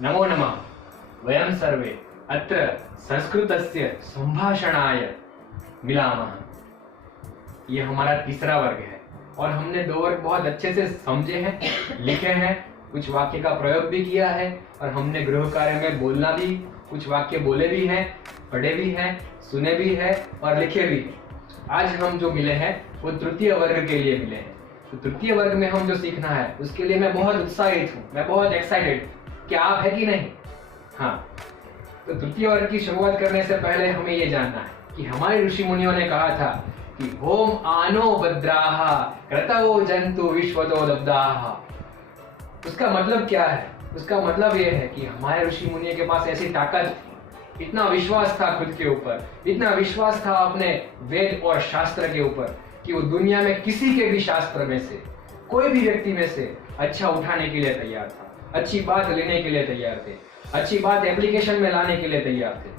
नमो नमः। वयं सर्वे अत्र संस्कृतस्य संभाषणाय मिलामः। ये हमारा तीसरा वर्ग है और हमने 2 वर्ग बहुत अच्छे से समझे हैं, लिखे हैं, कुछ वाक्य का प्रयोग भी किया है और हमने गृह कार्य में बोलना भी, कुछ वाक्य बोले भी हैं, पढ़े भी हैं, सुने भी हैं और लिखे भी हैं। आज हम जो मिले हैं वो तृतीय वर्ग के लिए मिले हैं। तो तृतीय वर्ग में हम जो सीखना है उसके लिए मैं बहुत उत्साहित हूँ, मैं बहुत एक्साइटेड। क्या आप है कि नहीं? हाँ। तो तृतीय वर्ग की शुरुआत करने से पहले हमें ये जानना है कि हमारे ऋषि मुनियों ने कहा था कि ओम आनो भद्राः क्रतवो जंतु विश्वतो लब्धाः। उसका मतलब क्या है? उसका मतलब ये है कि हमारे ऋषि मुनियों के पास ऐसी ताकत थी, इतना विश्वास था खुद के ऊपर, इतना विश्वास था अपने वेद और शास्त्र के ऊपर कि वो दुनिया में किसी के भी शास्त्र में से, कोई भी व्यक्ति में से अच्छा उठाने के लिए तैयार था, अच्छी बात लेने के लिए तैयार थे, अच्छी बात एप्लीकेशन में लाने के लिए तैयार थे।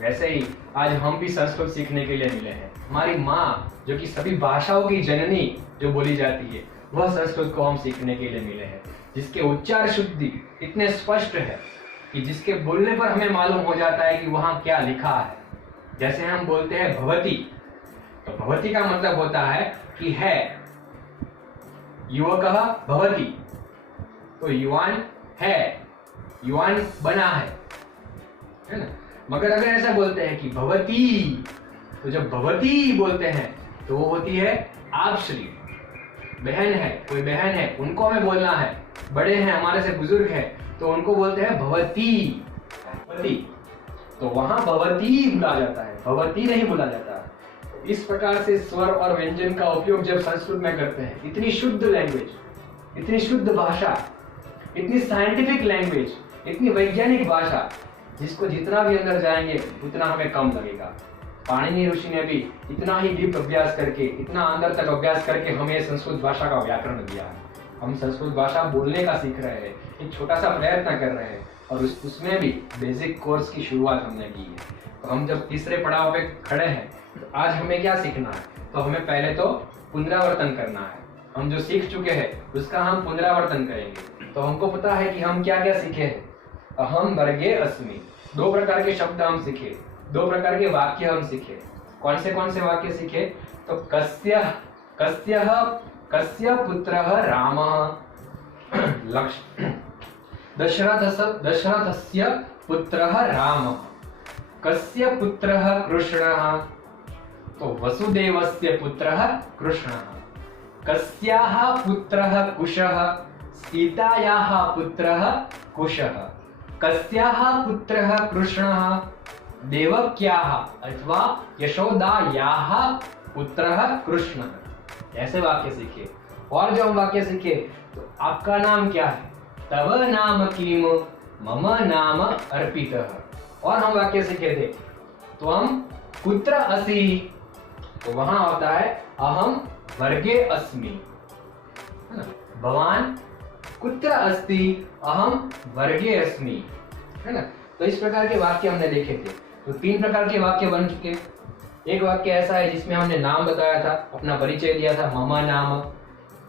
वैसे ही आज हम भी संस्कृत सीखने के लिए मिले हैं। हमारी माँ जो कि सभी भाषाओं की जननी जो बोली जाती है, वह संस्कृत को हम सीखने के लिए मिले हैं, जिसके उच्चार शुद्धि इतने स्पष्ट है कि जिसके बोलने पर हमें मालूम हो जाता है कि वहां क्या लिखा है। जैसे हम बोलते हैं भवती, तो भवती का मतलब होता है कि है। युवकः भवति, तो युवान है, युवान बना है ना। मगर अगर ऐसा बोलते हैं कि भवती, तो जब भवती बोलते हैं तो वो होती है आप श्री, बहन है, कोई बहन है, उनको हमें बोलना है। बड़े हैं, हमारे से बुजुर्ग है, तो उनको बोलते हैं भवती, भवती। तो वहां भवती बोला जाता है, भवती नहीं बोला जाता। इस प्रकार से स्वर और व्यंजन का उपयोग जब संस्कृत में करते हैं, इतनी शुद्ध लैंग्वेज, इतनी शुद्ध भाषा, इतनी साइंटिफिक लैंग्वेज, इतनी वैज्ञानिक भाषा, जिसको जितना भी अंदर जाएंगे उतना हमें कम लगेगा। पाणिनि ऋषि ने भी इतना ही डीप अभ्यास करके, इतना अंदर तक अभ्यास करके हमें संस्कृत भाषा का व्याकरण दिया है। हम संस्कृत भाषा बोलने का सीख रहे हैं, एक छोटा सा प्रयत्न कर रहे हैं और उसमें भी बेसिक कोर्स की शुरुआत हमने की है। तो हम जब तीसरे पड़ाव पे खड़े हैं, तो आज हमें क्या सीखना है? तो हमें पहले तो पुनरावर्तन करना है। हम जो सीख चुके हैं उसका हम पुनरावर्तन करेंगे। तो हमको पता है कि हम क्या क्या सीखे हैं। अहम वर्गे अस्मि, 2 प्रकार के शब्द हम सीखे, 2 प्रकार के वाक्य हम सीखे। कौन से वाक्य सीखे? तो कस्य पुत्रः रामः, दशरथस्य पुत्रः रामः। कस्य पुत्रः कृष्णः, तो वसुदेवस्य पुत्रः कृष्णः। कस्याः पुत्रः कुशः, सीतायाः पुत्रः कुशः। कस्याः पुत्रः कृष्णः, देवक्याः अथवा यशोदायाः पुत्रः कृष्णः। ऐसे वाक्य सीखे। और जो हम वाक्य सीखे, तो आपका नाम क्या है? तव नाम किम, मम नाम अर्पितः। और हम वाक्य सीखे थे, तो हम कुत्र असि, तो वहां होता है अहम वर्गे अस्मि, है ना। भवान कुत्र अस्ति, अहम वर्गे अस्मि, है ना। तो इस प्रकार के वाक्य हमने देखे थे। तो 3 प्रकार के वाक्य बन चुके। एक वाक्य ऐसा है जिसमें हमने नाम बताया था, अपना परिचय दिया था, मम नाम।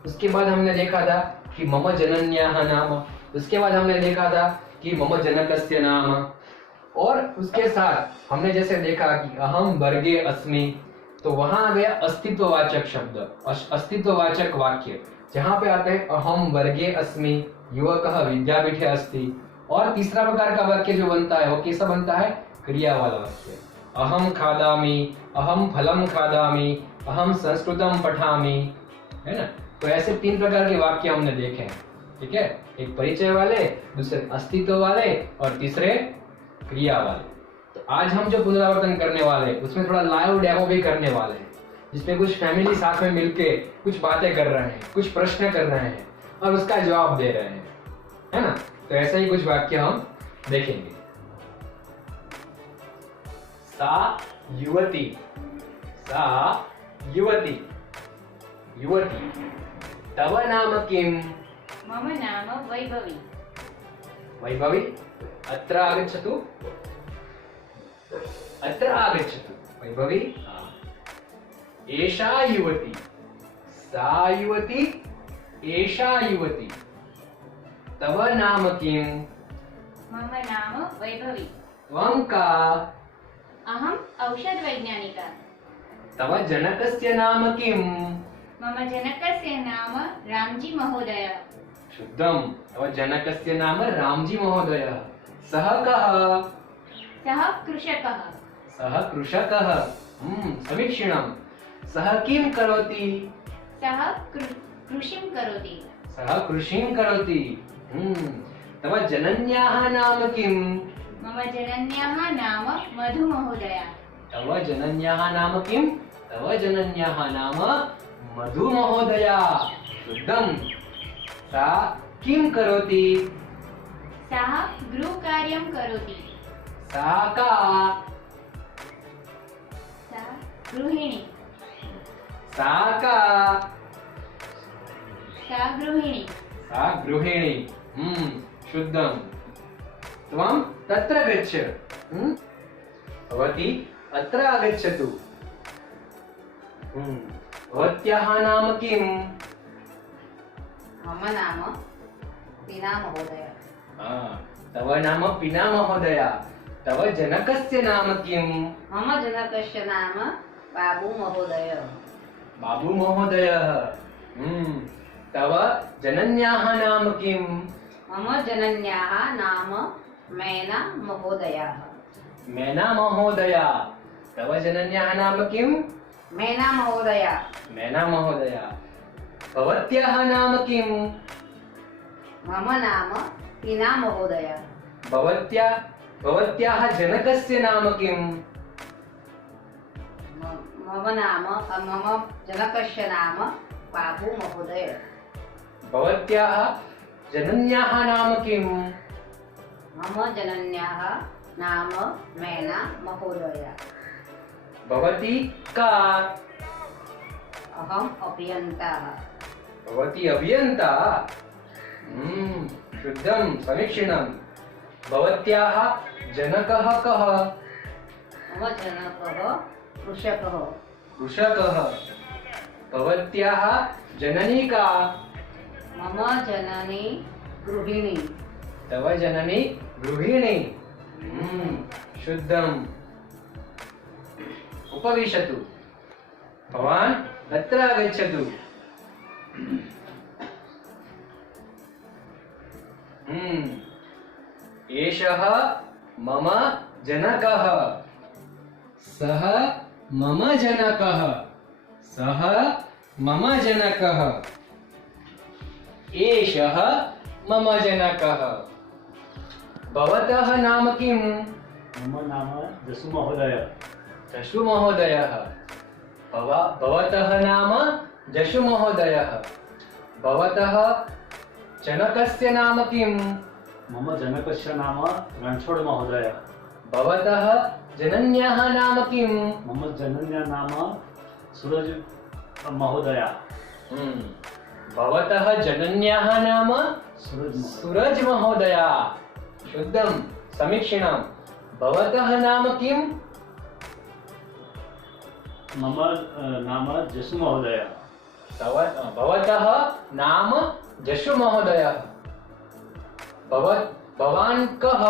उसके बाद हमने देखा था कि मम जनन्याः नाम। उसके बाद हमने देखा था कि मम जनकस्य नाम। और उसके साथ हमने जैसे देखा कि अहम वर्गे अस्मि, तो वहां आ गया अस्तित्ववाचक शब्द, अस्तित्ववाचक वाक्य, जहां पे आते हैं अहम वर्गे अस्मि, युवकः विद्यापीठे अस्ति। और तीसरा प्रकार का वाक्य जो बनता है वो कैसा बनता है? क्रिया वाला वाक्य। अहम खादामि, अहम फलम खादामि, अहम संस्कृतम पठामि, है ना। तो ऐसे 3 प्रकार के वाक्य हमने देखे हैं, ठीक है। एक परिचय वाले, दूसरे अस्तित्व वाले और तीसरे क्रिया वाले। तो आज हम जो पुनरावर्तन करने वाले हैं उसमें थोड़ा लाइव डेमो भी करने वाले हैं, जिसमें कुछ फैमिली साथ में मिलके कुछ बातें कर रहे हैं, कुछ प्रश्न कर रहे हैं और उसका जवाब दे रहे हैं, है ना। तो ऐसे ही कुछ वाक्य हम देखेंगे। सा युवती, सा युवती, युवती। तव नाम किम? मम नाम वैभवी। वैभवी, अत्र आगच्छतु, अत्र आगच्छतु। वैभवी, एषा युवती, सा युवती, एषा युवती। तव नाम किम? मम नाम वैभवी। त्वं का? अहम् औषधवैज्ञानिका। तव जनकस्य नाम किम? मम जनकस्य नाम रामजी महोदय। शुद्धम। तव जनकस्य नाम रामजी महोदय। सः कः? सः कृषकः। सः कृषकः। समीचीनं। सः किं करोति? सः कृषिं करोति। सः कृषिं करोति। तव जनन्याः नाम किं? मम जनन्याः नाम मधु महोदया। तव जनन्याः नाम किं? तव जनन्याः नाम मधु महोदया। शुद्धं। सा किं करोति? सा गृहकार्यं करोति। सा का? सा गृहिणी। सा का? सा गृहिणी। सा गृहिणी। शुद्धं। त्वं तत्र गच्छ। भवती अत्र आगच्छतु। भवत्याः नाम किम्? मम नाम पीना महोदय। तव नाम पीना महोदया। तव जनकस्य नाम किम्? मम जनकस्य नाम बाबू महोदय। बाबू महोदयः। तव जनन्याः नाम किम्? मम जनन्याः नाम मैना महोदयाः। मैना महोदया। तव जनन्याः नाम किम्? मैना महोदया। मैना महोदया। भवत्याः नाम किम्? मम नाम पीना महोदय। भवत्याः जनकस्य नाम किम्? मम जनकस्य नाम बाबू महोदय। भवत्याः जनन्याः नाम किम्? मम जनन्याः नाम मैना महोदया। भवती का? अहम् अभियन्ता। भवती अभियन्ता। शुद्धं समीचीनं। भवत्याः जनकः कः? मम जनकः कृषकः। कृषकः। भवत्याः जननी का? मम जननी गृहिणी। तव जननी गृहिणी। शुद्धम्। उपविशतु। भवान् अत्र आगच्छतु। एषः मम जनकः। सः मम जनकः। सः मम जनकः। एषः मम जनकः। भवतः नाम किम्? मम नाम जसु महोदय। जशु महोदयः। भवतः नाम जशु महोदयः। भवतः जनकस्य नाम किम्? मम जनकस्य नाम रणछोड़ महोदय। भवतः जनन्याः नाम किम्? मम जनन्या नाम सूरज महोदया। भवतः जनन्याः नाम सूरज सूरज महोदया। शुद्धं समीचीनं। भवतः नाम किम्? मम नाम जसु महोदय। भवतः नाम जशु महोदयः। भवान् कः?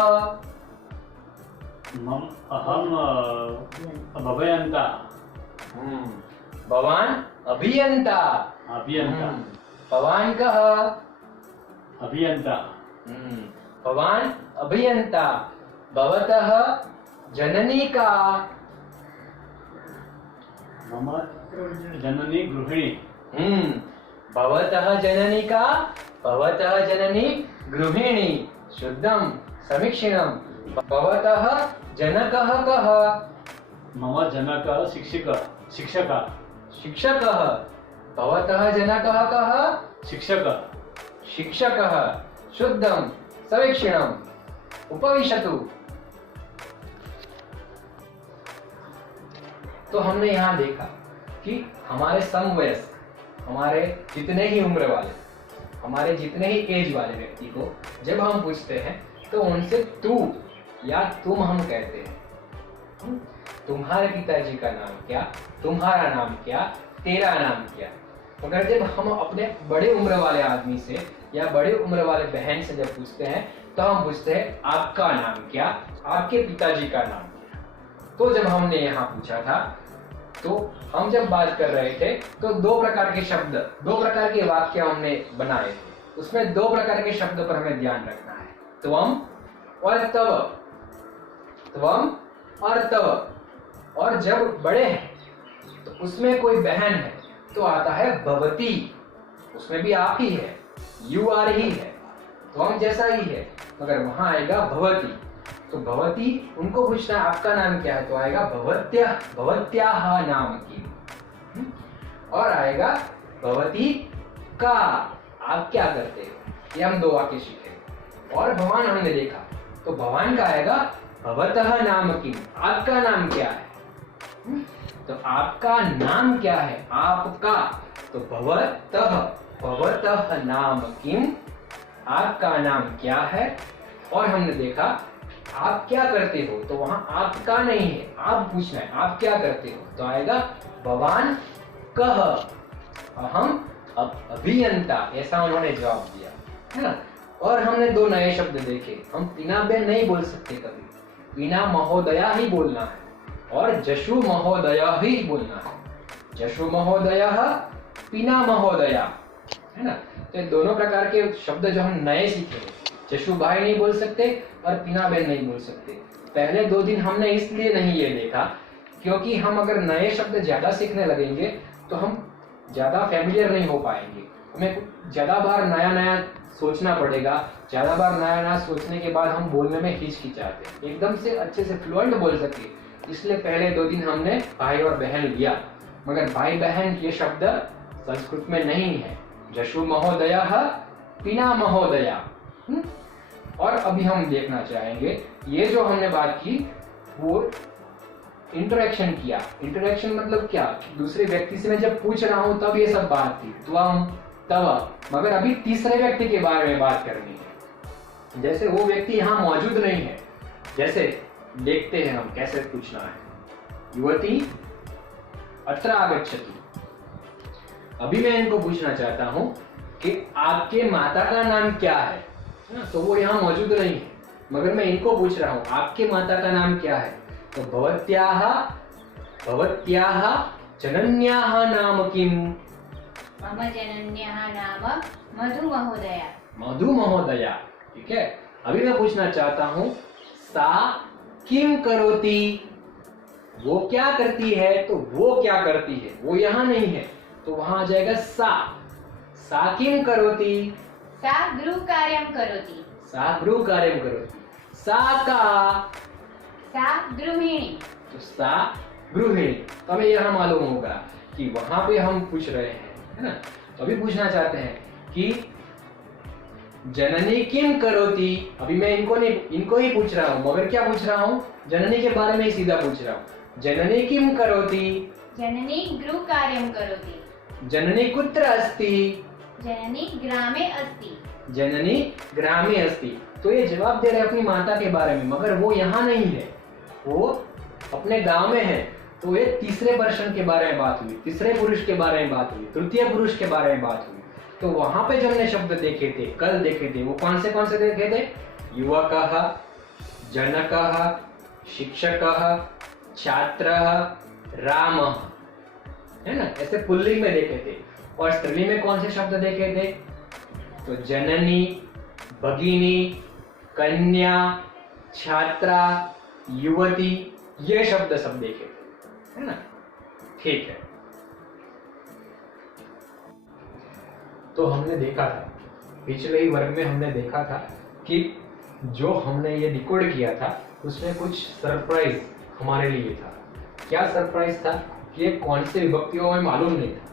अहम् अभियन्ता। भवान् अभियन्ता। अभियन्ता। भवान् कः? अभियन्ता। भवान् अभियन्ता। भवतः जननी का? मम जननी गृहिणी। भवतः जननी का? भवतः जननी गृहिणी। शुद्धं समीचीनं। भवतः जनकः कः? मम जनकः शिक्षकः। शिक्षकः। भवतः जनकः कः? शिक्षकः। शिक्षकः। शुद्धं समीचीनम्। उपविशतु। तो हमने यहाँ देखा कि हमारे समवयस्क, हमारे जितने ही उम्र वाले, हमारे जितने ही एज वाले व्यक्ति को जब हम पूछते हैं तो उनसे तू या तुम हम कहते हैं। तुम्हारे पिताजी का नाम क्या? तुम्हारा नाम क्या? तेरा नाम क्या? मगर जब हम अपने बड़े उम्र वाले आदमी से या बड़ी उम्र वाले बहन से जब पूछते हैं तो हम पूछते हैं आपका नाम क्या, आपके पिताजी का नाम क्या। तो जब हमने यहाँ पूछा था तो हम जब बात कर रहे थे तो दो प्रकार के शब्द, दो प्रकार के वाक्य हमने बनाए थे। उसमें दो प्रकार के शब्द पर हमें ध्यान रखना है, त्वम और तव, त्वम और तव। और जब बड़े हैं तो उसमें कोई बहन है तो आता है भवती, उसमें भी आप ही है, यू आर ही है, त्वम जैसा ही है, मगर वहां आएगा भवती। तो भवती उनको पूछना है आपका नाम क्या है, तो आएगा भवत्याः, भवत्याः नाम की। और आएगा भवती का, आप क्या करते हो। ये हम दो वाक्य सीखे। और भवान हमने देखा तो भवान का आएगा भवतः नाम किम, आपका नाम क्या है। तो आपका नाम क्या है, आपका, तो भवतः, भवतः नाम किम, आपका नाम क्या है। और हमने देखा आप क्या करते हो, तो वहां आपका नहीं है, आप पूछना है आप क्या करते हो, तो आएगा भवान कह, अहम अभियंता, ऐसा उन्होंने जवाब दिया, है ना। और हमने दो नए शब्द देखे, हम पीनाबेन नहीं बोल सकते कभी, पीना महोदया ही बोलना है और जशु महोदय ही बोलना है, जशु महोदय, पीना महोदया, है ना। तो दोनों प्रकार के शब्द जो हम नए सीखे, जशु भाई नहीं बोल सकते और पीनाबेन नहीं बोल सकते। पहले 2 दिन हमने इसलिए नहीं ये देखा क्योंकि हम अगर नए शब्द ज्यादा सीखने लगेंगे तो हम ज्यादा फैमिलियर नहीं हो पाएंगे, हमें ज्यादा बार नया नया सोचना पड़ेगा, ज्यादा बार नया नया सोचने के बाद हम बोलने में हिचकिचाते हैं, एकदम से अच्छे से फ्लुएंट बोल सके। इसलिए पहले 2 दिन हमने भाई और बहन लिया, मगर भाई बहन ये शब्द संस्कृत में नहीं है, जशु महोदय, पीना महोदया। और अभी हम देखना चाहेंगे ये जो हमने बात की वो इंटरेक्शन किया। इंटरेक्शन मतलब क्या, दूसरे व्यक्ति से मैं जब पूछ रहा हूं तब ये सब बात थी, त्वम तव, मगर अभी तीसरे व्यक्ति के बारे में बात करनी है। जैसे वो व्यक्ति यहाँ मौजूद नहीं है, जैसे देखते हैं हम कैसे पूछना है। युवती अत्र आगच्छति, अभी मैं इनको पूछना चाहता हूं कि आपके माता का नाम क्या है, तो वो यहाँ मौजूद नहीं है, मगर मैं इनको पूछ रहा हूँ आपके माता का नाम क्या है, तो भवत्याः, भवत्याः जनन्याः नाम किम, मम जनन्याः नाम मधु महोदया, मधु महोदया। ठीक है, अभी मैं पूछना चाहता हूँ सा किम करोति, वो क्या करती है, तो वो क्या करती है, वो यहाँ नहीं है तो वहां आ जाएगा सा, सा किम करोति, सा गृहकार्यं करोति, सा गृहकार्यं करोति, सा का, सा गृहिणी, तो सा गृहिणी। तो हमें यह मालूम होगा कि वहां पे हम पूछ रहे हैं, है ना। तो अभी पूछना चाहते हैं कि जननी किम करोति, अभी मैं इनको ही पूछ रहा हूँ, मगर क्या पूछ रहा हूँ, जननी के बारे में ही सीधा पूछ रहा हूँ। जननी किम करोति, जननी गृहकार्यं करोति, जननी कुत्र अस्ति, जननी ग्रामे अस्ति, जननी ग्रामे अस्ति। तो ये जवाब दे रहे अपनी माता के बारे में, मगर वो यहाँ नहीं है, वो अपने गांव में है। तो ये तीसरे पर्सन के बारे में बात हुई, तीसरे पुरुष के बारे में बात हुई, तृतीय पुरुष के बारे में बात हुई। तो वहां पे जो हमने शब्द देखे थे, कल देखे थे, वो कौन से देखे थे, युवकः, जनकः, शिक्षकः, छात्रः, रामः, है ना। ऐसे पुल्लिंग में देखे थे। और स्त्रीलिंग में कौन से शब्द देखे थे, तो जननी, भगिनी, कन्या, छात्रा, युवती, ये शब्द सब देखे थे, है ना। ठीक है, तो हमने देखा था पिछले ही वर्ग में, हमने देखा था कि जो हमने ये डिकोड किया था उसमें कुछ सरप्राइज हमारे लिए था। क्या सरप्राइज था कि ये कौन से विभक्तियों में मालूम नहीं था।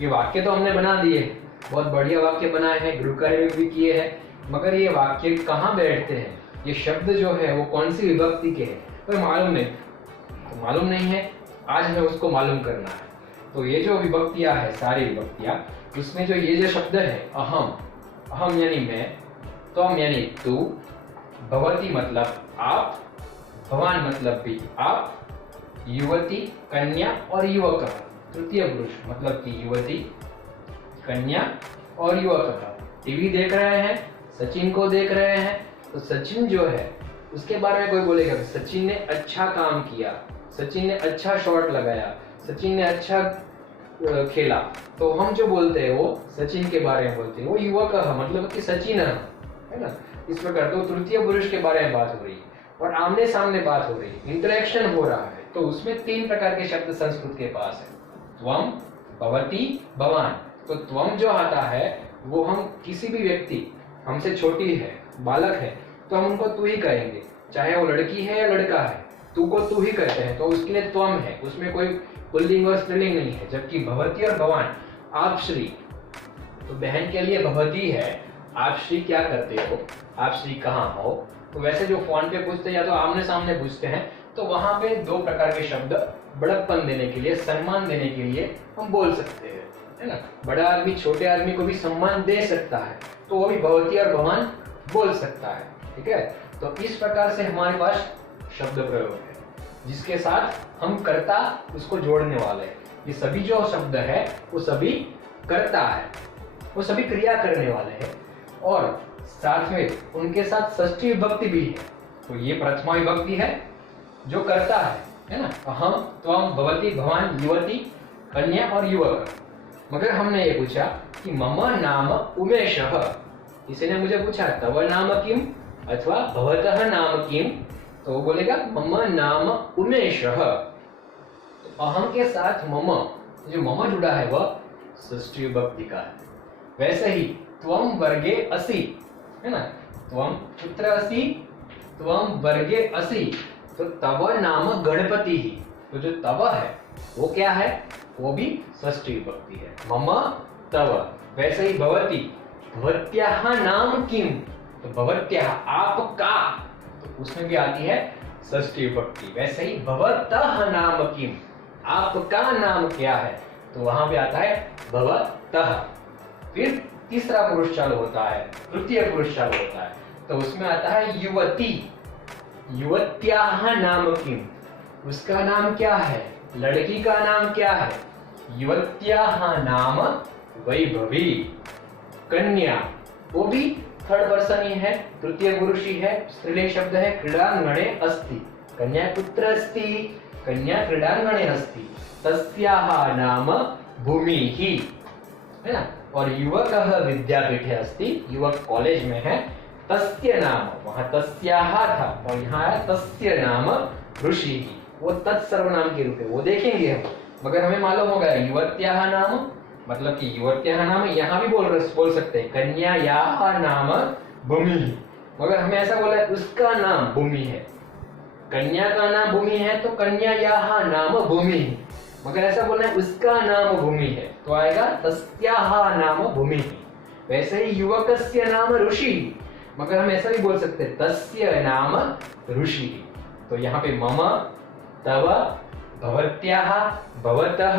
ये वाक्य तो हमने बना दिए हैं, बहुत बढ़िया वाक्य बनाए हैं, गृहकार्य भी किए हैं, मगर ये वाक्य कहाँ बैठते हैं, ये शब्द जो है वो कौन सी विभक्ति के हैं, कोई मालूम नहीं है। आज हमें उसको मालूम करना है। तो ये जो विभक्तियां है, सारी विभक्तियां, उसमें जो ये जो शब्द है अहम, अहम यानी मैं, त्वम यानी तू, भवती मतलब आप, भवान मतलब भी आप, युवती, कन्या और युवक, तृतीय पुरुष मतलब कि युवती, कन्या और युवक, टीवी देख रहे हैं, सचिन को देख रहे हैं, तो सचिन जो है उसके बारे में कोई बोलेगा सचिन ने अच्छा काम किया, सचिन ने अच्छा शॉट लगाया, सचिन ने अच्छा खेला, तो हम जो बोलते हैं वो सचिन के बारे में बोलते हैं, वो युवक मतलब कि सचिन है ना। इस प्रकार तो तृतीय पुरुष के बारे में बात हो रही है और आमने सामने बात हो रही है, इंटरेक्शन हो रहा है, तो उसमें 3 प्रकार के शब्द संस्कृत के पास है, त्वम, भवती, भवान। तो त्वम जो आता है वो हम किसी भी व्यक्ति हमसे छोटी है, बालक है, तो हम उनको तू ही कहेंगे, चाहे वो लड़की है या लड़का है, तू को तू ही कहते हैं, तो उसके लिए त्वम है, उसमें कोई पुल्लिंग और स्त्रीलिंग नहीं है। जबकि भवती और भवान, आप श्री, तो बहन के लिए भवती है, आप श्री क्या करते हो, आप श्री कहाँ हो, तो वैसे जो फोन पे पूछते हैं या तो आमने सामने पूछते हैं, तो वहां पे 2 प्रकार के शब्द बड़प्पन देने के लिए, सम्मान देने के लिए हम बोल सकते हैं, है ना। बड़ा आदमी छोटे आदमी को भी सम्मान दे सकता है, तो वो भी भवती और भवान बोल सकता है, ठीक है। तो इस प्रकार से हमारे पास शब्द प्रयोग है जिसके साथ हम कर्ता उसको जोड़ने वाले हैं। ये सभी जो शब्द है वो सभी कर्ता है, वो सभी क्रिया करने वाले हैं और साथ में उनके साथ षष्ठी विभक्ति भी है। तो ये प्रथमा विभक्ति है जो करता है ना, हम, त्वम, भवती, भवान, युवती, कन्या और युवक। मगर हमने ये पूछा कि मम नाम उमेशः, किसी ने मुझे पूछा तव नाम किम अथवा भवतः नाम किम, तो वो बोलेगा मम नाम उमेशः। तो अहम के साथ मम, जो मम जुड़ा है वह षष्ठी विभक्ति का है। वैसे ही त्वम वर्गे असि, है ना, त्वम पुत्र असि, त्वम वर्गे असि, तो तव नाम गणपति ही, तो जो तव है वो क्या है, वो भी षष्ठी विभक्ति है, मम तव। वैसे ही भवती, भवत्याः नाम किम, तो भवत्याः आपका, तो उसमें भी आती है षष्ठी विभक्ति। वैसे ही भवतः नाम किम, आपका नाम क्या है, तो वहां भी आता है भवतः। फिर तीसरा पुरुष चालू होता है, तृतीय पुरुष चालू होता है, तो उसमें आता है युवती, युवत्याः नाम किम, उसका नाम क्या है, लड़की का नाम क्या है, युवत्याः नाम वैभवी। कन्या, वो भी थर्ड पर्सन ही है, तृतीय पुरुष ही है, स्त्रीलिंग शब्द है, क्रीडांगणे अस्ति, कन्या पुत्र अस्ति, कन्या क्रीडांगणे अस्ति, तस्याः नाम भूमिः, है ना। और युवकः विद्यापीठे अस्ति, युवक कॉलेज में है, तस्य नाम, वहां तस्याः था और यहाँ है तस्य नाम ऋषिः, वो तत्सर्वनाम के रूप है, वो देखेंगे हम। मगर हमें मालूम होगा युवत्याः नाम, मतलब कि युवत्याः नाम यहाँ भी बोल सकते हैं, कन्यायाः नाम भूमि, मगर हमें ऐसा बोला है उसका नाम भूमि है, कन्या का नाम भूमि है तो कन्यायाः नाम भूमि, मगर ऐसा बोलना है उसका नाम भूमि है तो आएगा तस्याः नाम भूमि। वैसे ही युवकस्य नाम ऋषि, मगर हम ऐसा भी बोल सकते हैं तस्य नाम ऋषि। तो यहाँ पे मम, तव, भवत्याः, भवतः,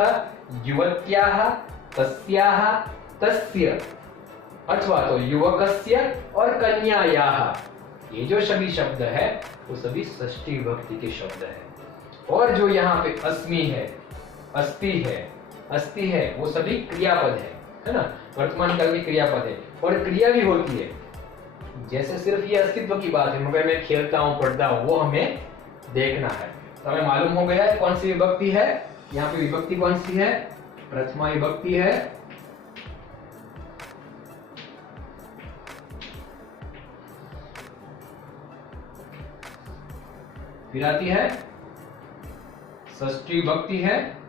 युवत्याः, तस्याः, तस्य, अथवा तो युवकस्य और कन्यायाः, ये जो सभी शब्द है वो सभी षष्ठी विभक्ति के शब्द है। और जो यहाँ पे अस्मि है, अस्ति है, अस्ति है, वो सभी क्रियापद है ना, वर्तमान काल में क्रियापद है और क्रिया भी होती है। जैसे सिर्फ ये अस्तित्व की बात है, मगर मैं खेलता हूँ, पढ़ता हूँ, वो हमें देखना है। तो हमें मालूम हो गया है कौन सी विभक्ति है, यहाँ पे विभक्ति कौन सी है, प्रथमा विभक्ति है। फिर आती है षष्ठी विभक्ति है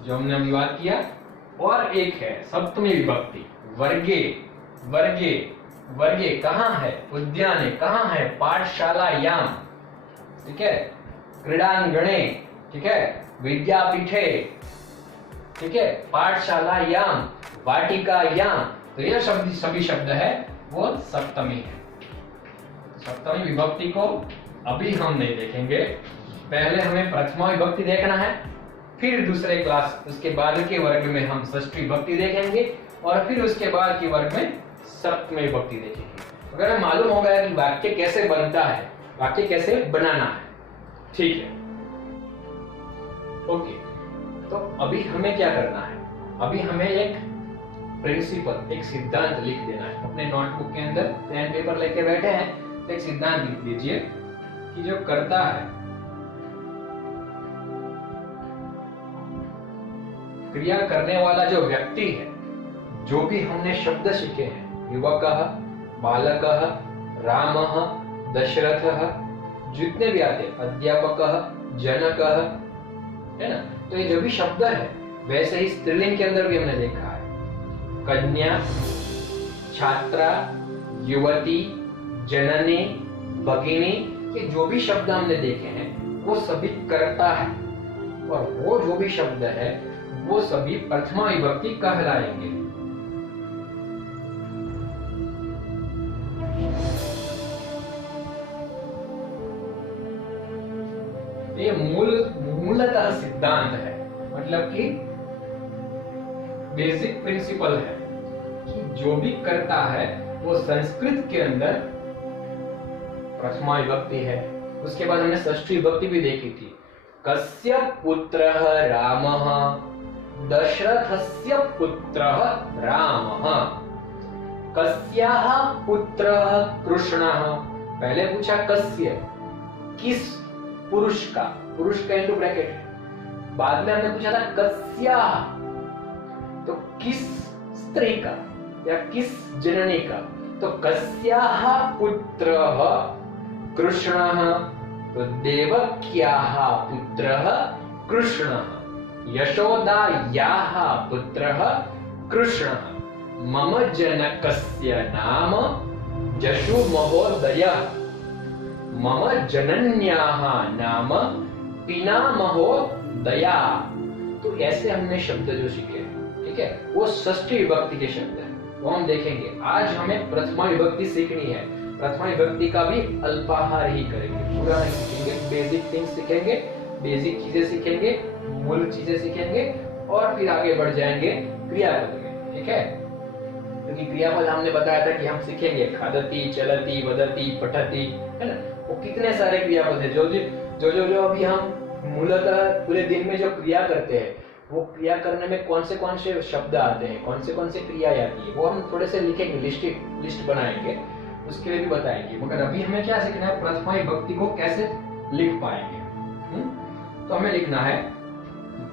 जो हमने अभी बात किया, और एक है सप्तमी विभक्ति, वर्गे। वर्गे, वर्गे कहाँ है, उद्याने कहाँ है, पाठशालायाम, ठीक है, क्रीडांगणे, ठीक है, विद्यापीठे, ठीक है, पाठशालायाम, वाटिकायाम। तो यह शब्द सभी शब्द है वो सप्तमी है। सप्तमी विभक्ति को अभी हम नहीं देखेंगे, पहले हमें प्रथमा विभक्ति देखना है, फिर दूसरे क्लास उसके बाद के वर्ग में हम षष्ठी विभक्ति देखेंगे और फिर उसके बाद के वर्ग में सप्तमी विभक्ति देखेंगे। अगर हमें मालूम होगा कि वाक्य कैसे बनता है, वाक्य कैसे बनाना है, ठीक है, ओके। तो अभी हमें क्या करना है, अभी हमें एक प्रिंसिपल, एक सिद्धांत लिख देना है अपने नोटबुक के अंदर। पेन पेपर लेके बैठे हैं तो एक सिद्धांत लिख दीजिए कि जो करता है, क्रिया करने वाला जो व्यक्ति है, जो भी हमने शब्द सीखे हैं, युवकः, बालकः, रामः, दशरथः, जितने भी आते, अध्यापकः, जनकः, है ना, तो ये जो भी शब्द है वैसे ही स्त्रीलिंग के अंदर भी हमने देखा है, कन्या, छात्रा, युवती, जननी, भगिनी, ये जो भी शब्द हमने देखे हैं वो सभी करता है, और वो जो भी शब्द है वो सभी प्रथमा विभक्ति कहलाएंगे। ये मूलतः सिद्धांत है, मतलब कि बेसिक प्रिंसिपल है कि जो भी करता है वो संस्कृत के अंदर प्रथमा विभक्ति है। उसके बाद हमने षष्ठी विभक्ति भी देखी थी, कस्य पुत्रः रामः, दशरथस्य पुत्रः रामः, कस्याः पुत्रः कृष्णः। पहले पूछा कस्य, किस पुरुष का, पुरुष का इंटू ब्रैकेट है। बाद में हमने पूछा था कस्याः, तो किस स्त्री का या किस जननी का, तो कस्याः पुत्रः कृष्णः, तो देवक्याः पुत्रः कृष्णः, यशोदायाः पुत्रः कृष्णः, मम जनकस्य नाम जशु महोदयः, मम जनन्याः नाम पिनामहोदया। तो ऐसे हमने शब्द जो सीखे, ठीक है, वो षष्ठी विभक्ति के शब्द हैं, वो हम देखेंगे। आज हमें प्रथमा विभक्ति सीखनी है, प्रथमा विभक्ति का भी अल्पाहार ही करेंगे, पूरा नहीं सीखेंगे। बेसिक थिंग्स सीखेंगे, बेसिक चीजें सीखेंगे, मूल चीजें सीखेंगे, और फिर आगे बढ़ जाएंगे क्रियापद में, ठीक है। क्योंकि क्रियापद हमने बताया था कि हम सीखेंगे खादती, चलती, वदती, पठती, है ना, वो कितने सारे क्रियापद है जो अभी हम मूलतः पूरे दिन में जो क्रिया करते हैं, वो क्रिया करने में कौन से शब्द आते हैं, कौन से क्रिया आती है, वो हम थोड़े से लिखेंगे, लिस्ट बनाएंगे, उसके लिए भी बताएंगे। मगर अभी हमें क्या सीखना है, प्रथमा विभक्ति को कैसे लिख पाएंगे। तो हमें लिखना है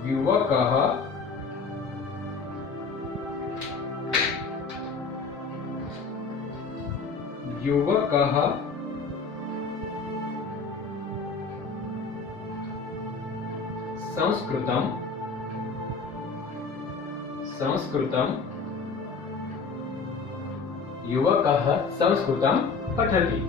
युवकः, युवकः संस्कृतं युवकः संस्कृतं पठति।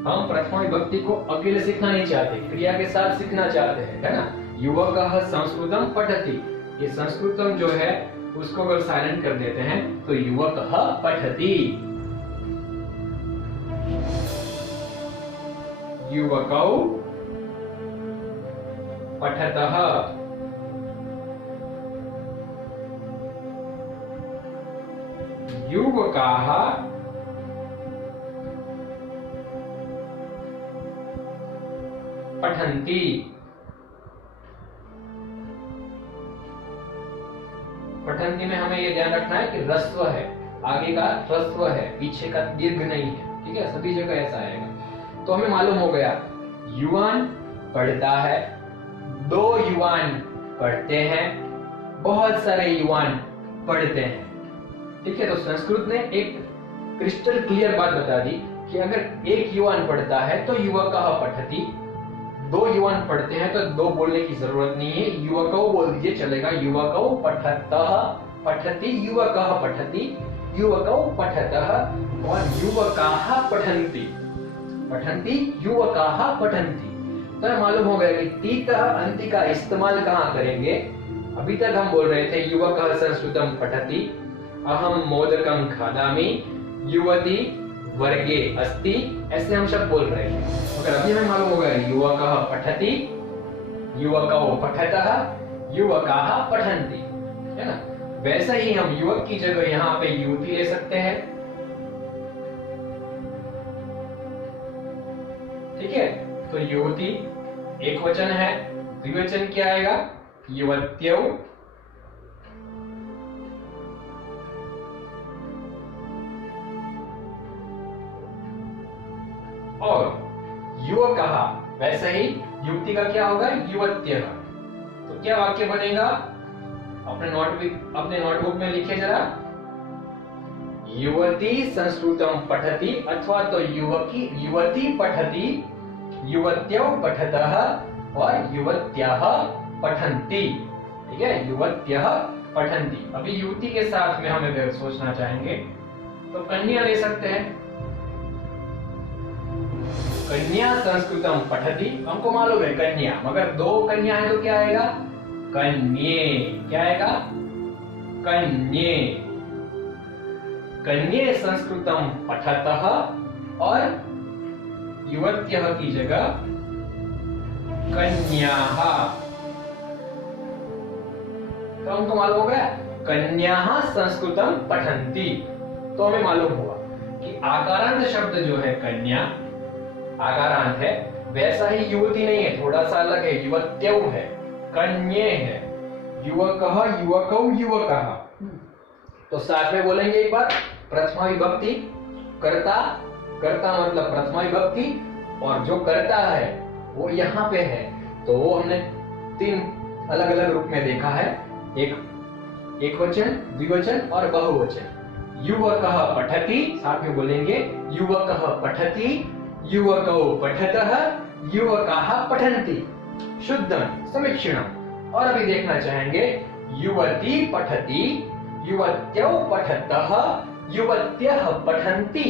हम प्रथमा विभक्ति को अकेले सीखना नहीं चाहते, क्रिया के साथ सीखना चाहते हैं, है ना। युवकः संस्कृतं पठति, ये संस्कृतम जो है उसको अगर साइलेंट कर देते हैं तो युवकः पठति, युवकौ पठतः, युवकाः पठन्ति। पठन्ति में हमें ये ध्यान रखना है कि ह्रस्व है, आगे का ह्रस्व है, पीछे का दीर्घ नहीं है, ठीक है, सभी जगह ऐसा आएगा। तो हमें मालूम हो गया युवान पढ़ता है, दो युवान पढ़ते हैं, बहुत सारे युवान पढ़ते हैं, ठीक है। तो संस्कृत ने एक क्रिस्टल क्लियर बात बता दी कि अगर एक युवान पढ़ता है तो युवकः पठति, दो युवान पढ़ते हैं तो दो बोलने की जरूरत नहीं है, युवकौ बोल दीजिए चलेगा, युवकौ पठतः पठति, युवकः पठति, युवकौ पठतः, और युवकाः पठन्ति, पठन्ति युवकाः पठन्ति। तो मालूम हो गया कि तीतः अंति का इस्तेमाल कहाँ करेंगे। अभी तक हम बोल रहे थे युवकः संस्कृतं पठति, अहम मोदकं खादामि, युवती वर्गे अस्ति, ऐसे हम सब बोल रहे थे। मगर अभी हमें मालूम हो गया युवकः पठति, युवकौ पठतः, युवकाः पठन्ति, है ना। वैसा ही हम युवक की जगह यहाँ पे युवती ले सकते हैं, ठीक है। तो युवती एक वचन है, द्विवचन क्या आएगा? युवत्यौ। और युवकः, वैसे ही युवती का क्या होगा? युवत्यः। तो क्या वाक्य बनेगा? अपने नोटबुक में लिखे जरा। युवती संस्कृतम पठति, अथवा तो युवती पठति, युवत्यौ पठतः और युवत्याः पठन्ति। ठीक है, युवत्यः पठन्ति। अभी युवती के साथ में हमें अगर सोचना चाहेंगे तो कन्या ले सकते हैं। कन्या संस्कृतम पठति, हमको मालूम है कन्या, मगर दो कन्या है तो क्या आएगा? कन्ये। क्या आएगा? कन्ये। कन्ये संस्कृतम पठतः और युवत्यः की जगह कन्याः। तो हमको मालूम हो गया कन्याः संस्कृतम पठन्ति। तो हमें मालूम हुआ कि आकारांत शब्द जो है कन्या आकारांत है, वैसा ही युवती नहीं है, थोड़ा सा अलग है, युवत्यौ है, कन्ये है, युवकः, युवकौ, युवकः। तो साथ में बोलेंगे एक बार, प्रथमा विभक्ति कर्ता, कर्ता मतलब प्रथमा विभक्ति, और जो कर्ता है वो यहाँ पे है। तो वो हमने तीन अलग अलग रूप में देखा है, एक वचन, द्विवचन और बहुवचन। युवकः पठति, साथ में बोलेंगे युवकः पठति, युवकौ पठतः, युवकाः पठन्ति। शुद्धम समीक्षणम। और अभी देखना चाहेंगे युवती पठति, युवत्यौ पठतः, युवत्यः पठन्ति।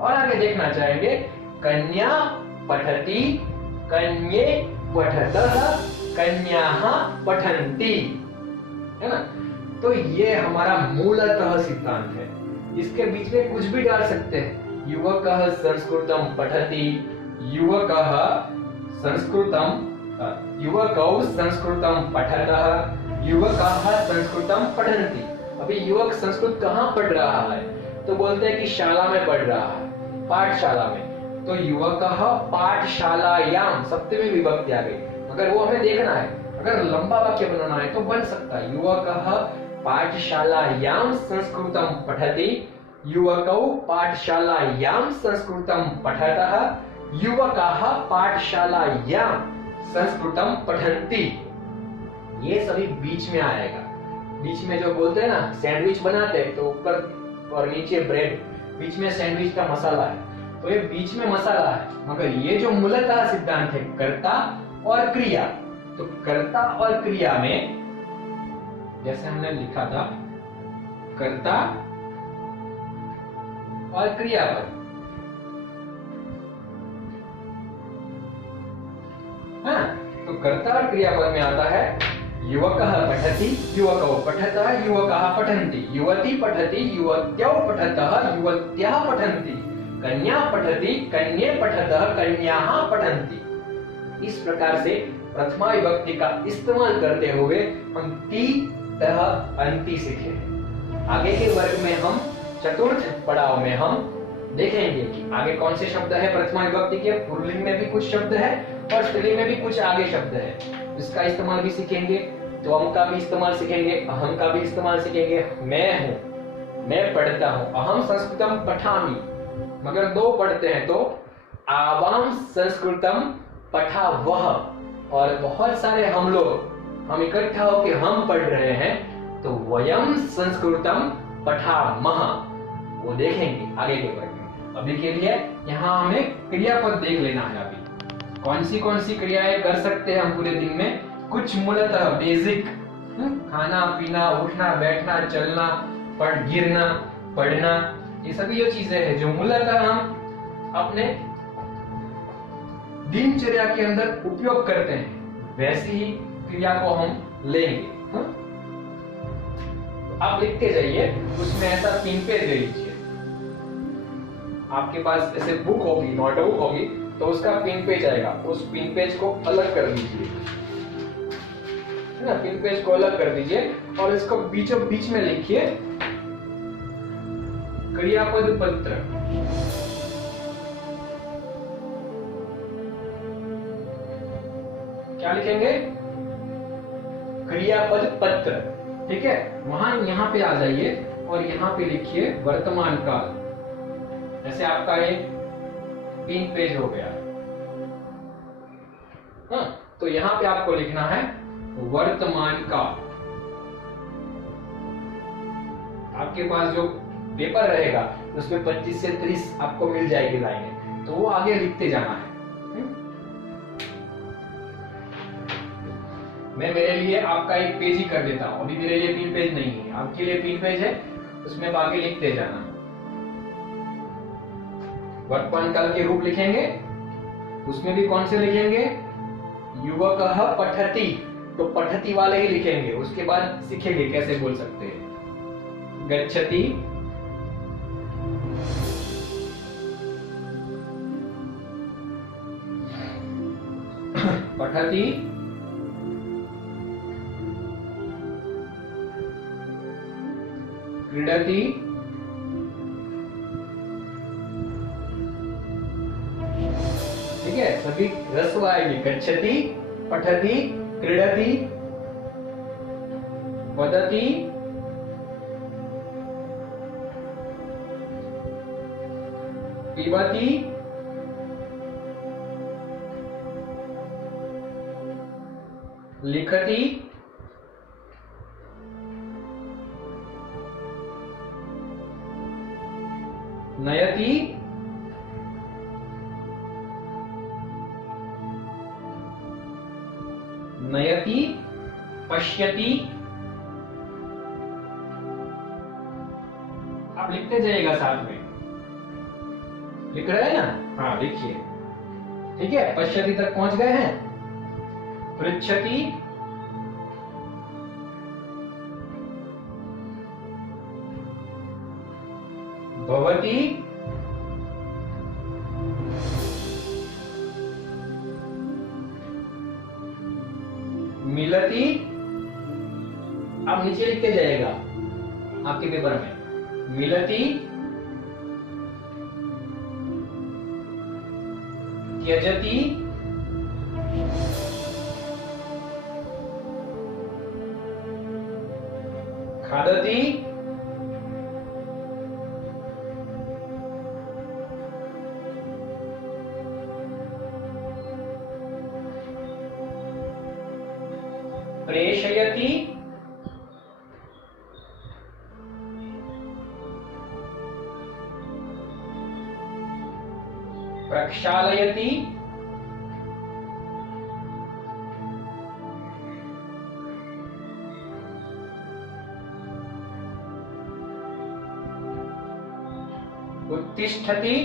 और आगे देखना चाहेंगे कन्या पठति, कन्ये पठतः, कन्याः पठन्ति। है ना? तो ये हमारा मूलतः सिद्धांत है। इसके बीच में कुछ भी डाल सकते हैं। युवकः संस्कृतं पठति, युवकः संस्कृतं, युवकौ संस्कृतं पठतः, युवकाः संस्कृतं पठन्ति। अभी युवक संस्कृत कहाँ पढ़ रहा है? तो बोलते हैं कि शाला में पढ़ रहा है, पाठशाला में। तो युवकः पाठशालायाम, सप्तमी विभक्ति आ गई, मगर वो हमें देखना है। अगर लंबा वाक्य बनाना है तो बन सकता है युवकः पाठशालायाम संस्कृतं पठति, युवकौ पाठशालायाम संस्कृतं पठतः, युवकाः पाठशालायाम संस्कृतं पठन्ति। ये सभी बीच में आएगा। बीच में जो बोलते हैं ना, सैंडविच बनाते हैं तो ऊपर और नीचे ब्रेड, बीच में सैंडविच का मसाला है, तो ये बीच में मसाला है। मगर ये जो मूलतः सिद्धांत है कर्ता और क्रिया, तो कर्ता और क्रिया में जैसे हमने लिखा था कर्ता और क्रियापद, हाँ, तो कर्ता और क्रियापद में आता है युवकः पठति, युवकौ पठतः, युवकाः पठन्ति, युवती पठति, युवत्यौ पठतः, युवत्याः पठन्ति, कन्या पठति, कन्ये पठतः, कन्याः पठन्ति। इस प्रकार से प्रथमा विभक्ति का इस्तेमाल करते हुए हम ती, तह, अंति सीखे। आगे के वर्ग में हम चतुर्थ पड़ाव में हम देखेंगे कि आगे कौन से शब्द है प्रथमा विभक्ति के। पुल्लिंग में भी कुछ शब्द है और स्त्रीलिंग में भी कुछ आगे शब्द है, इसका इस्तेमाल भी सीखेंगे। त्वम का भी इस्तेमाल सीखेंगे, अहम का भी इस्तेमाल सीखेंगे। मैं हूँ, मैं पढ़ता हूँ, अहम संस्कृतम पठामि, मगर दो पढ़ते हैं तो आवाम संस्कृतम पठावह। और बहुत सारे हम लोग, हम इकट्ठा होकर हम पढ़ रहे हैं तो वयम संस्कृतम पठामः, वो देखेंगे आगे के वर्ग में। अभी के लिए यहाँ हमें क्रियापद देख लेना है। अभी कौन सी क्रियाएं कर सकते हैं हम पूरे दिन में। कुछ मूलतः बेसिक, खाना पीना, उठना बैठना, चलना, गिरना, पढ़ना, ये सभी जो चीजें हैं जो मूलतः हम अपने दिनचर्या के अंदर उपयोग करते हैं, वैसी ही क्रिया को हम लेंगे। आप लिखते जाइए, उसमें ऐसा 3 पेज ले लीजिए। आपके पास ऐसे बुक होगी, नोटबुक होगी, तो उसका पिन पेज आएगा, उस पिन पेज को अलग कर दीजिए, है ना, पिन पेज को अलग कर दीजिए और इसको बीचों बीच में लिखिए क्रियापद पत्र। क्या लिखेंगे? क्रियापद पत्र। ठीक है, वहां यहां पे आ जाइए और यहां पे लिखिए वर्तमान काल। जैसे आपका ये 3 पेज हो गया। हाँ, तो यहां पे आपको लिखना है वर्तमान काल। आपके पास जो पेपर रहेगा उसमें 25 से 30 आपको मिल जाएगी लाइनें, तो वो आगे लिखते जाना है। मैं मेरे लिए आपका 1 पेज ही कर देता हूं, अभी मेरे लिए 3 पेज नहीं है, आपके लिए 3 पेज है, उसमें आगे लिखते जाना। वर्तमान काल के रूप लिखेंगे, उसमें भी कौन से लिखेंगे? युवकः पठति, तो पठति वाले ही लिखेंगे, उसके बाद सीखेंगे कैसे बोल सकते हैं। गच्छति, पठति, क्रीडति, ठीक है, सभी रस्व आएगी। गच्छति, पठति, क्रीडति, वदति, पिबति, लिखति, नयति, नयति, पश्यति। आप लिखते जाइएगा साथ में, लिख रहे हैं ना? हाँ, लिखिए। ठीक है, पश्यति तक पहुंच गए हैं। पृच्छति, भवति, मिलति। आप नीचे लिखते जाइएगा आपके पेपर में। मिलति, त्यजति, खादति, प्रेषयति, प्रक्षालयति, उत्तिष्ठति,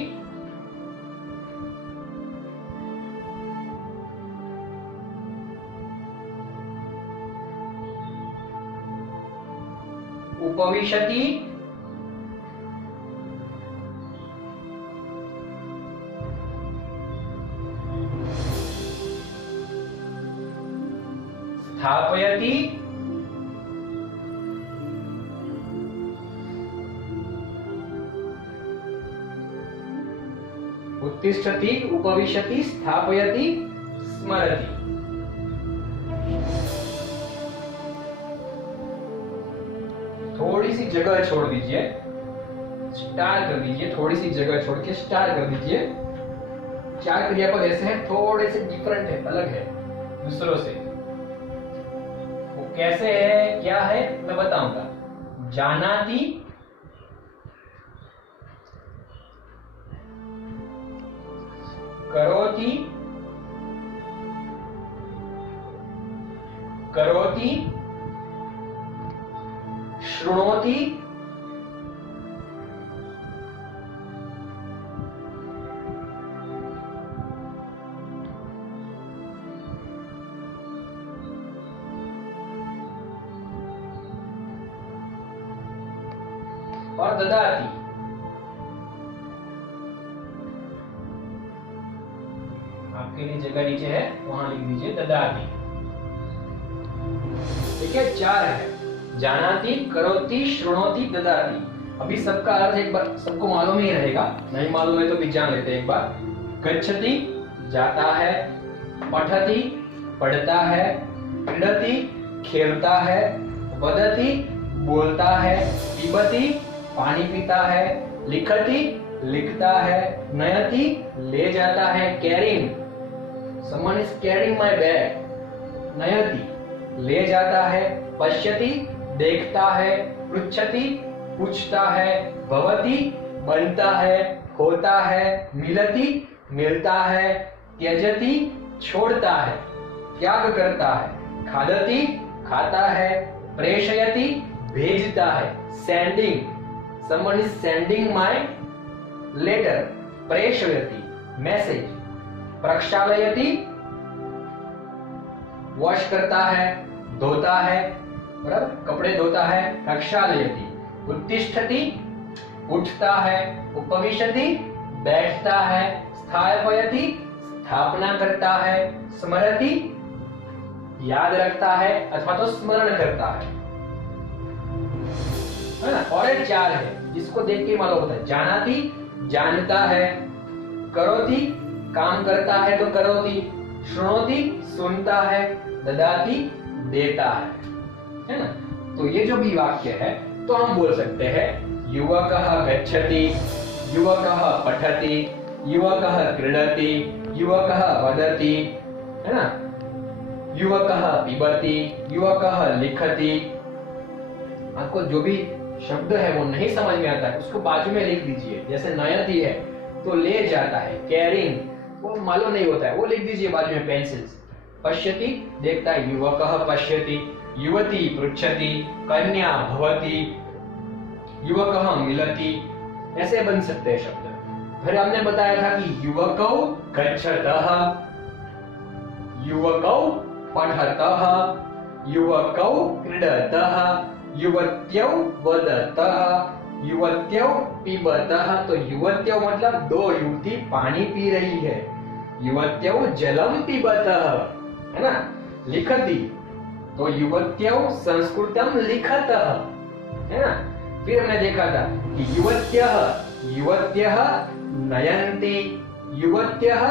उपविशति, स्थापयति, उत्तिष्ठति, उपविशति, स्थापयति, स्मरति। थोड़ी सी जगह छोड़ दीजिए, स्टार कर दीजिए, थोड़ी सी जगह छोड़ के स्टार कर दीजिए। 4 क्रियापद ऐसे हैं, थोड़े से डिफरेंट है, अलग है दूसरों से। वो कैसे है, क्या है, मैं बताऊंगा। जानाति, करोति, करोति, शृणोति, और ददाति। आपके लिए जगह नीचे है, वहां लिख दीजिए ददाति। ठीक है, 4 है। जानाति, करोति, शृणोति, ददाति। अभी सबका अर्थ एक बार सबको मालूम ही रहेगा, नहीं मालूम है तो भी जान लेते हैं एक बार। गच्छति, जाता है। पठति, पढ़ता है, क्रीडति खेलता है, वदति बोलता है, पिबति पानी पीता है, लिखति लिखता है, नयति ले जाता है, carrying someone is carrying my bag, नयति ले जाता है, पश्यति देखता है, पृच्छति पूछता है, भवति बनता है, होता है, मिलति मिलता है, त्यजति छोड़ता है, त्याग करता है, खादति खाता है, प्रेषयति भेजता है, sending someone is sending my letter, प्रेषयति मैसेज, प्रक्षालयति वॉश करता है, धोता है, बराबर कपड़े धोता है, प्रक्षालयति, उत्तिष्ठति उठता है, उपविशति बैठता है, स्थापयति स्थापना करता है, स्मरति याद रखता है अथवा तो स्मरण करता है ना। और एक 4 है जिसको देख के मालूम होता है, जानाति जानता है, करोति काम करता है तो करोति, श्रुणोति सुनता है, ददाति देता है ना। तो ये जो भी वाक्य है तो हम बोल सकते हैं युवकः गच्छति, युवकः पठति, युवकः क्रीडति, युवकः वदति, है ना, युवकः पिबति, युवकः लिखति। आपको जो भी शब्द है वो नहीं समझ में आता है उसको बाजू में लिख दीजिए। जैसे नयति है तो ले जाता है, कैरिंग वो मालूम नहीं होता है वो लिख दीजिए बाजू में पेंसिल से। पश्यति देखता है, युवकः पश्यति, युवती पृच्छति, कन्या भवति, युवकः मिलति, ऐसे बन सकते हैं शब्द। फिर हमने बताया था कि युवकौ गच्छतः, युवकौ पठतः, युवकौ क्रीडतः, युवत्यौ वदतः, युवत्यौ पिबतः। तो युवत्यौ मतलब 2 युवती पानी पी रही है, युवत्यौ जलम पिबतः, है ना। लिखति तो युवत्यौ संस्कृतम लिखतः, है ना। फिर हमने देखा था कि युवत्यः युवत्यः नयन्ति, युवत्यः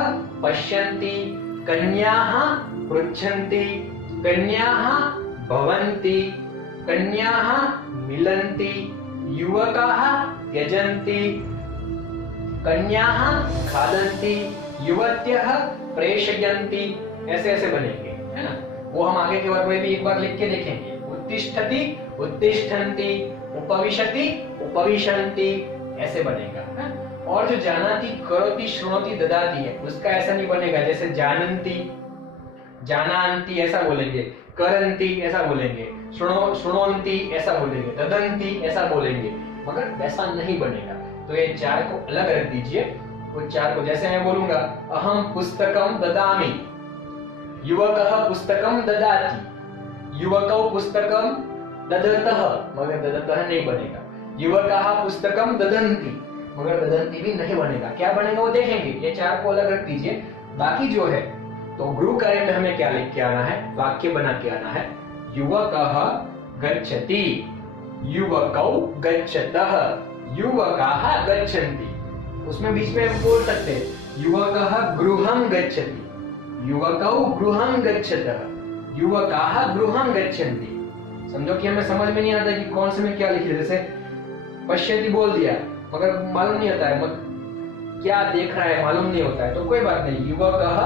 पश्यन्ति, कन्याः पृच्छन्ति, कन्याः भवन्ति, कन्याः मिलन्ति, युवकाः त्यजन्ति, कन्याः खादन्ति, युवत्यः प्रेषयन्ति। ऐसे ऐसे बनेंगे, है ना। वो हम आगे के वर्ग में भी एक बार लिख के देखेंगे। उत्तिष्ठति उत्तिष्ठन्ति, उपविशति उपविशन्ति, ऐसे बनेगा, है? और जो जानाति करोति श्रुणोति ददाति है उसका ऐसा नहीं बनेगा। जैसे जानन्ति जानान्ति ऐसा बोलेंगे, करन्ति ऐसा बोलेंगे, श्रुणोन्ति ऐसा बोलेंगे, ददन्ति ऐसा बोलेंगे, मगर वैसा नहीं बनेगा। तो ये 4 को अलग रख दीजिए। वो 4 को जैसे मैं बोलूंगा, अहम पुस्तकम ददामि, युवकः पुस्तकम ददाति, युवकौ पुस्तकम ददतः, मगर ददतः नहीं बनेगा। युवकाः पुस्तकम ददन्ति, मगर ददन्ति भी नहीं बनेगा। क्या बनेगा वो देखेंगे। ये 4 को अलग रख दीजिए। बाकी जो है तो गृह कार्य में हमें क्या लिख के आना है, वाक्य बना के आना है। युवकः गच्छति, युवकौ गच्छतः, युवकाः गच्छन्ति। उसमें बीच में बोल सकते हैं युवकः गृहं गच्छति, युवकौ गृहं गच्छतः, युवकाः गृहं गच्छन्ति। समझो कि हमें समझ में नहीं आता कि कौन से में क्या लिखे। जैसे पश्यति बोल दिया मगर मालूम नहीं होता है क्या देख रहा है, मालूम नहीं होता है, तो कोई बात नहीं। युवकः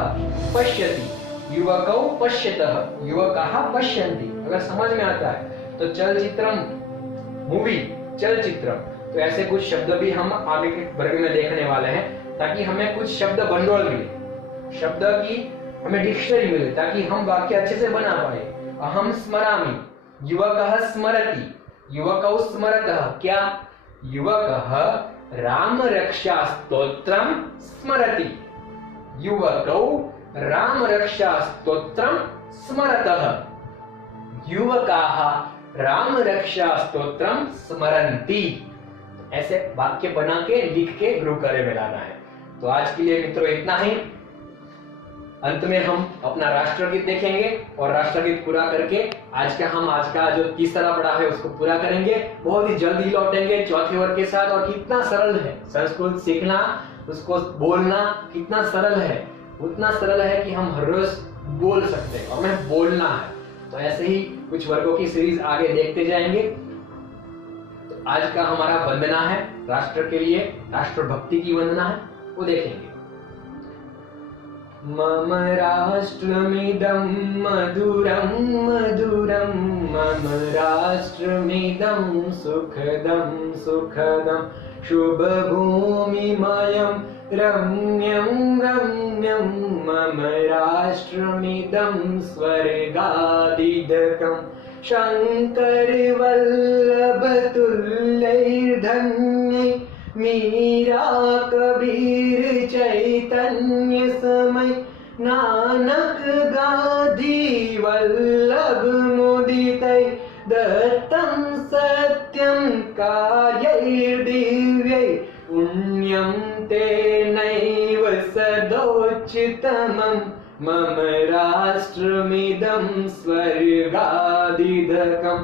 पश्यति, युवकौ पश्यतः, युवकाः पश्यन्ति। अगर समझ में आता है तो चलचित्रम मूवी चलचित्रम, तो ऐसे कुछ शब्द भी हम आगे के वर्ग में देखने वाले हैं, ताकि हमें कुछ शब्द भंडोल मिले, शब्द की हमें डिक्शनरी मिले, ताकि हम वाक्य अच्छे से बना पाए। अहम स्मरामि, युवकः स्मरति, युवकौ स्मरतः। क्या? युवकः राम रक्षा स्तोत्रम स्मरति, युवकौ राम रक्षा स्तोत्रम स्मरतः, युवकाः राम रक्षा स्तोत्रम स्मरन्ति। ऐसे वाक्य बना के लिख के गृह कार्य में लाना है। तो आज के लिए मित्रों इतना ही। अंत में हम अपना राष्ट्रगीत देखेंगे और राष्ट्रगीत पूरा करके आज का जो तीसरा पढ़ा है उसको पूरा करेंगे। बहुत ही जल्दी लौटेंगे चौथे वर्ग के साथ। और कितना सरल है संस्कृत सीखना, उसको बोलना कितना सरल है, उतना सरल है कि हम हर रोज बोल सकते हैं और हमें बोलना है। तो ऐसे ही कुछ वर्गों की सीरीज आगे देखते जाएंगे। तो आज का हमारा वंदना है, राष्ट्र के लिए राष्ट्रभक्ति की वंदना है, वो देखेंगे। मम राष्ट्रमिदं मधुरं मधुरं, मम राष्ट्रमिदं सुखदं सुखदं, शुभभूमिमयं रम्यं रम्यं, मम राष्ट्रमिदं स्वर्गादिदकं, शङ्करवल्लभतुल्यैर्धन्यै, मीरा कबीर चैतन्य समय, नानक गांधी वल्लभ मुदितै, दत्तं सत्यं कार्यैर्दिव्यै, पुण्यं तेनैव सदोचितमं, मम राष्ट्रमिदं स्वर्गादिधकं,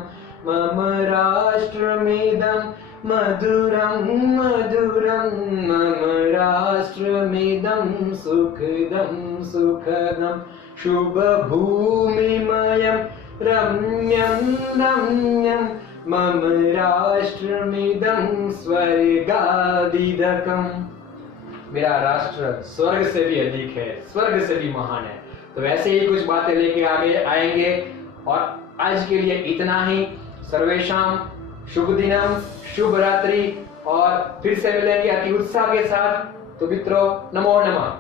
मम राष्ट्रमिदं मधुरं मधुरं, मम राष्ट्रमिदं सुखदं सुखदं, शुभभूमिमयं रम्यं रम्यं, मम राष्ट्रमिदं स्वर्गादिधकं। मेरा राष्ट्र स्वर्ग से भी अधिक है, स्वर्ग से भी महान है। तो वैसे ही कुछ बातें लेके आगे आएंगे और आज के लिए इतना ही। सर्वेशाम शुभ दिनम, शुभ रात्रि, और फिर से मिलेंगे अति उत्साह के साथ। तो मित्रों, नमो नमः।